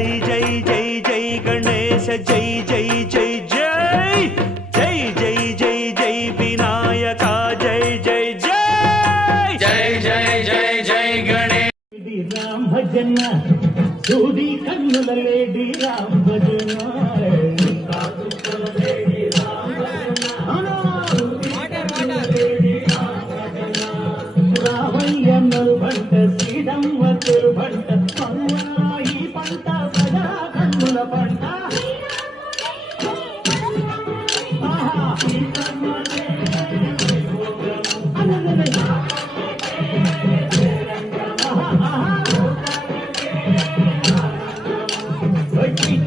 జై జై జై జై గణేశ జై జై జై జై జై జై జై జై వినాయక జై జై జై జై జై జై జై గణేశ రామ భజన సూది కన్నుల లేడి రామ భజన రామయ్యన్నరు బంట శ్రీడమ్మతులు బంట ఈ పంట ప్రజా కన్నుల పంట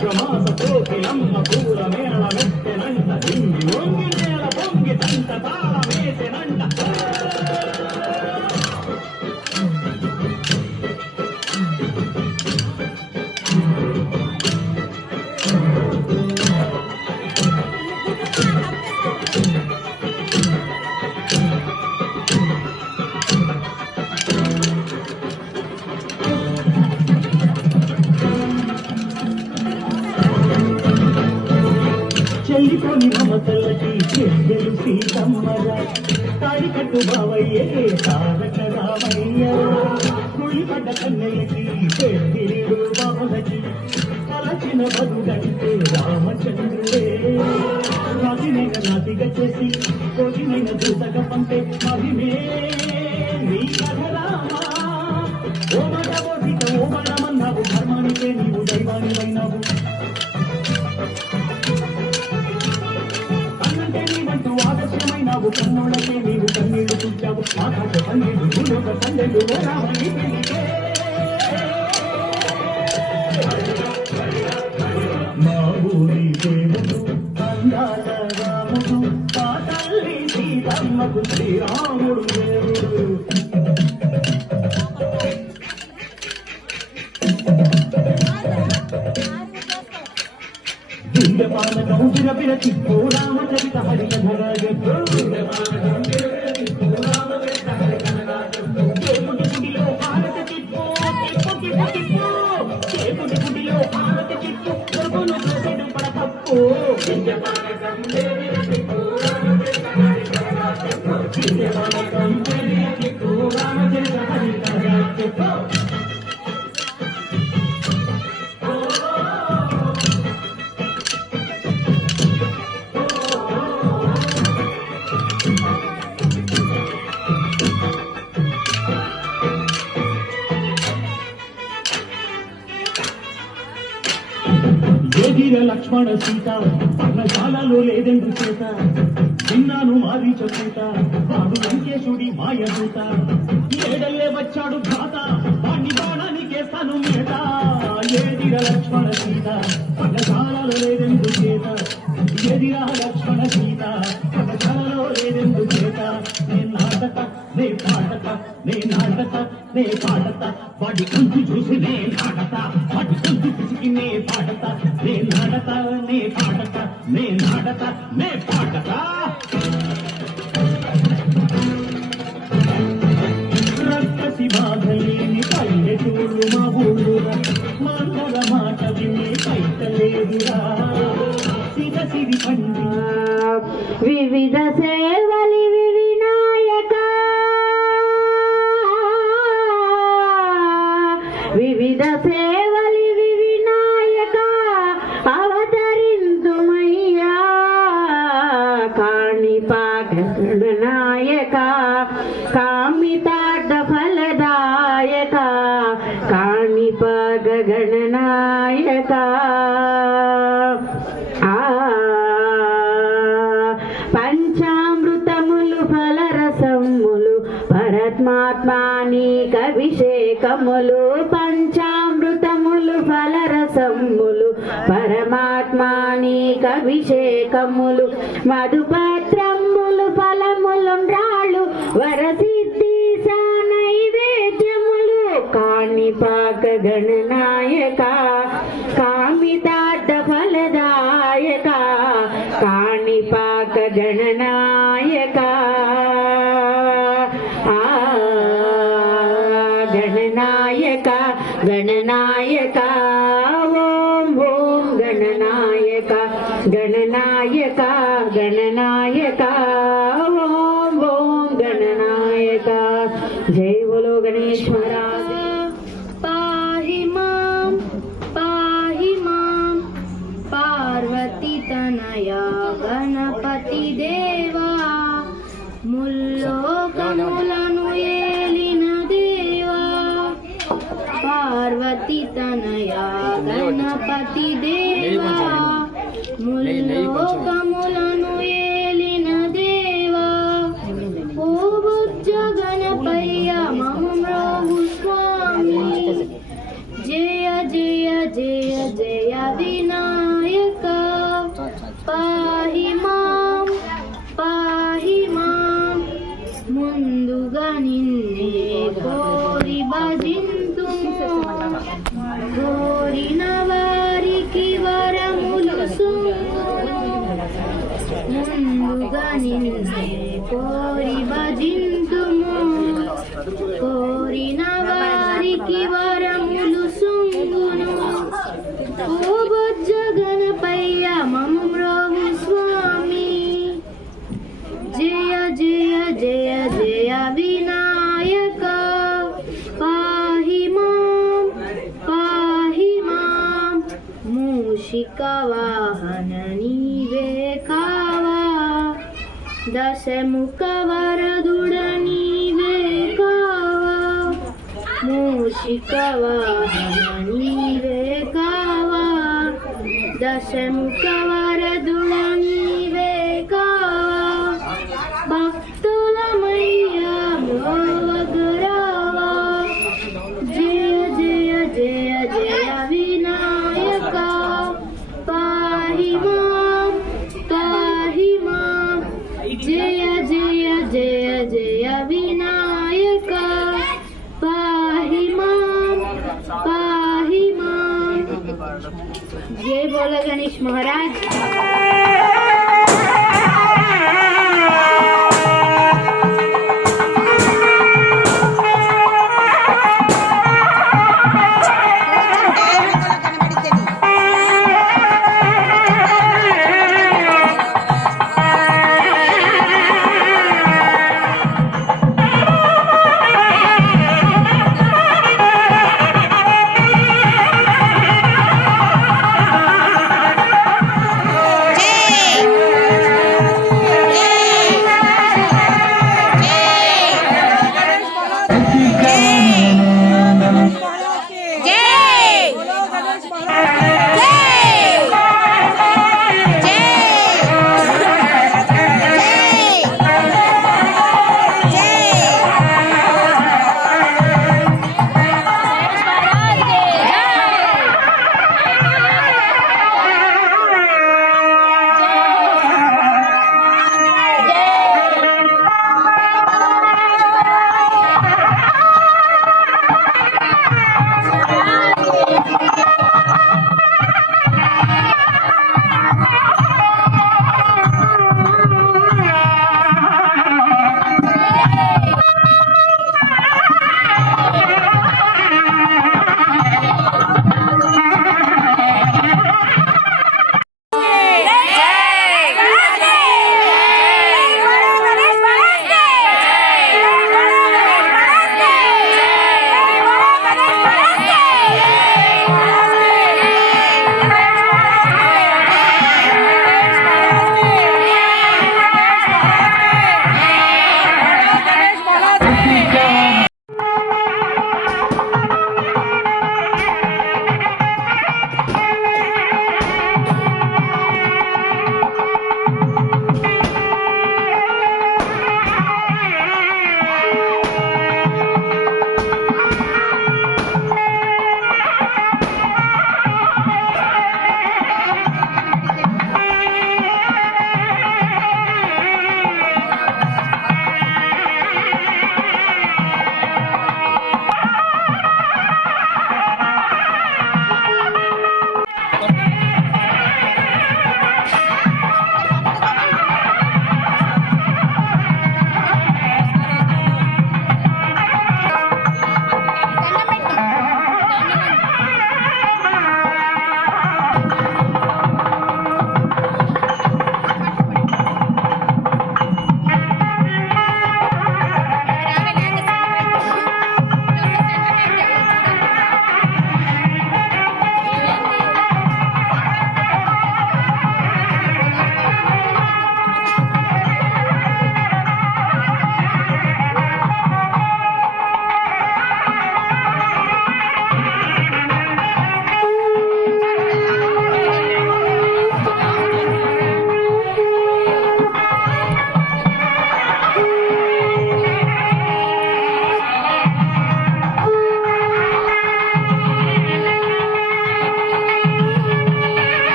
ప్రమాస కోకిలమ్మ పూల మేళ మెత్తెనంట దింగి వంగి నేల పొంగి తంట తాళ వేసెనంట చెల్లిపోని మమతలకి చెల్లెలు సీతమ్మరా తాడి కట్టు బావయ్యే తారక రామయ్య కుళ్ళిపడ్డ కన్నెలకి పెళ్ళిడు బావలకి కలచిన బదుగంటే రామచంద్రుడే నాటినైన నాటిగా చేసి కోటినైన దూతగా పంపే మహిమే నీ కథ రామా ఓ మగ ఓటిక ఓ మనమన్నావు ధర్మానికే నీవు దైవానివైనావు ఆదర్శమైనావు కన్నోళ్ళకే నీవు కన్నీళ్లు చూచావు ఆకాశ పన్నెండు భూలోక పన్నెండు రామని పెళ్లికే మా ఊరి దేవుడు అందాల రాముడు మా తల్లి సీతమ్మకు శ్రీరాముడు దేవుడు దివ్యపాలకం విరపిన చిప్పు రామచరిత హరికథగా చెప్పు చేపుడి గుడిలో భారత చిప్పు చేపుడి గుడిలో భారత చిప్పు కొడుకును చూసేడు పడకప్పు దివ్యపాలకం చిప్పు రామచరిత హరికథగా చెప్పు ఏదిర లక్ష్మణ సీత పర్ణశాలలో లేదెందు చేత విన్నాను మాది చెప్పుత వాడు లంకేశుడి మాయదూత ఏడల్లే వచ్చాడు భ్రాత వాణ్ణి బాణానికేస్తాను మేత ఏదిర లక్ష్మణ సీత పర్ణశాలలో లేదెందు చేత ఏదిరా లక్ష్మణ సీత పర్ణశాలలో లేదెందు చేత నే నాటక నే పాటత నే నాటక నే పాటత వాడి కంచి చూసి నే నాటత వాడి కంచి పిసికి నే పాటత నే నాటత నే పాటత నే నాటత నే పాటత రక్కసి బాధలేని పల్లెటూళ్ళు మా ఊళ్ళురా మందల మాట విని పైతలేదురా సిర సిరి పండి వివిధ సేవలి వినాయక వివిధ సేవలి వినాయక అవతరింతుమయ్యా కాణిపాక గణనాయక కామితార్థ ఫలదాయక కాణిపాక గణనాయక పంచామృతములు ఫలరసములు పరమాత్మానీక అభిషేకములు పంచామృతములు ఫలరసములు పరమాత్మానీక అభిషేకములు మధుపత్రములు ఫలములుండ్రాళ్ళు వరసిద్ధి నైవేద్యములు కాణిపాక గణనాయక కామితార్థ ఫలదాయక కాణిపాక గణనాయక గణనాయక గణనాయక ఓ పార్వతి తనయా గణపతి దేవా ముల్లోకములను ఏలిన దేవా ఓ బుజ్జ గణపయ్య మమ్రోహు స్వామి జయ జయ జయ జయ వినాయక పాహి మాం ముందుగా నిన్నే కోరి భజింతుము కోరిన వారికి వరములు ముందుగా నిన్నే కోరి భజింతుము కోరిన వారికి వరములు సుంగును ఓ బొజ్జ గణపయ్య మమ్రోహు స్వామి జయ జయ జయ జయ వినాయక పాహి మాం మూషిక వాహన నీవే కావా దశముఖ వరదుడ నీవే కావా మూషిక వాహన నీవే కావా దశముఖ వరదుడ నీవే కావా భక్తులమయ్యా మోవగురావా జయ జయ జయ జయ వినాయక పాహి మాం జయ జయ జయ జయ వినాయక పాహి మాం జయ బోల గణేష్ మహారాజ్ జయ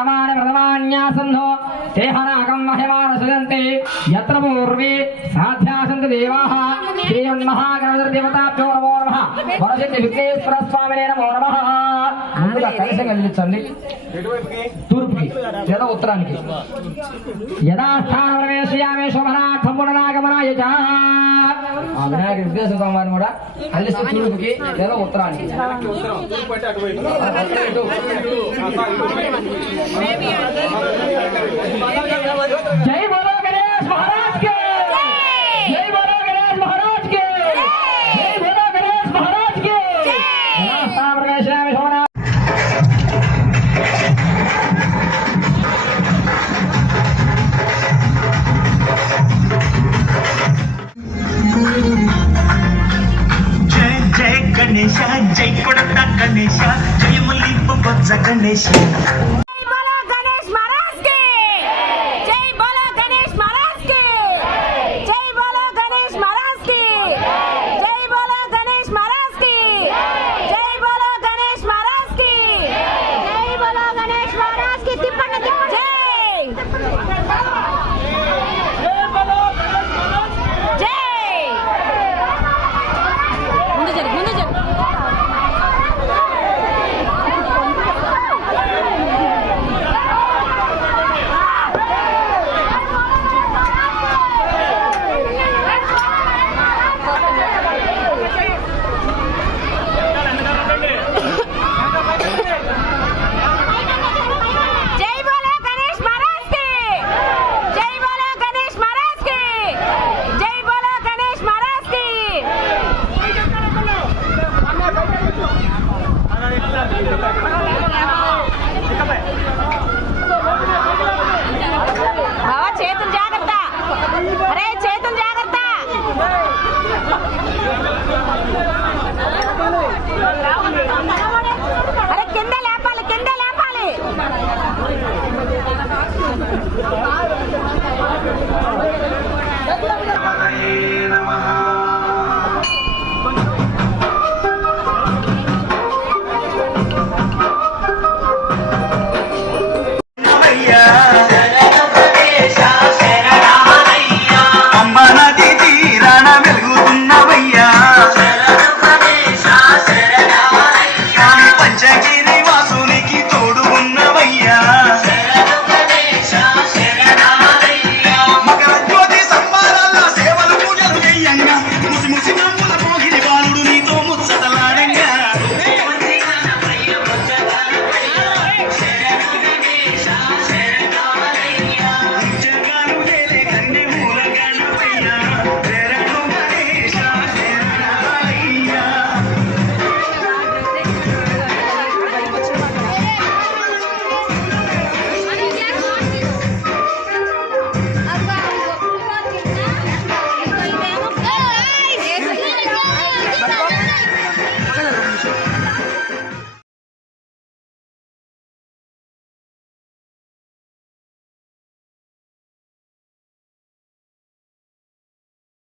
రమాణి ప్రథమాన్యాసన్నో తేహనాకం మహిమాన సుజంతే యత్ర పూర్వే సాధ్యాసంత దేవాః శ్రీమన్మహాగణపతిదేవతాభ్యో నమో నమః వరసిద్ధి విఘ్నేశ్వర స్వామినే నమో నమః. ముందుగా కలిసి కదిలించండి తూర్పుకి లేదా ఉత్తరానికి. యథాస్థానం ప్రవేశయామి శోభనార్థం పునరాగమనాయ చ. ఆ వినాయక విఘ్నేశ్వర స్వామిని కూడా కలిసి తూర్పుకి లేదా ఉత్తరానికి. జై బోలో గణేష్ మహారాజ్ కే, జై బోలో గణేష్ మహారాజ్ కే, జై బోలో గణేష్ మహారాజ్ కే. యథాస్థానం ప్రవేశయామి శోభనా. జయ జయ గణేశ, జై కొడత గణేశ, జయములింపు బొజ్జ గణేశ.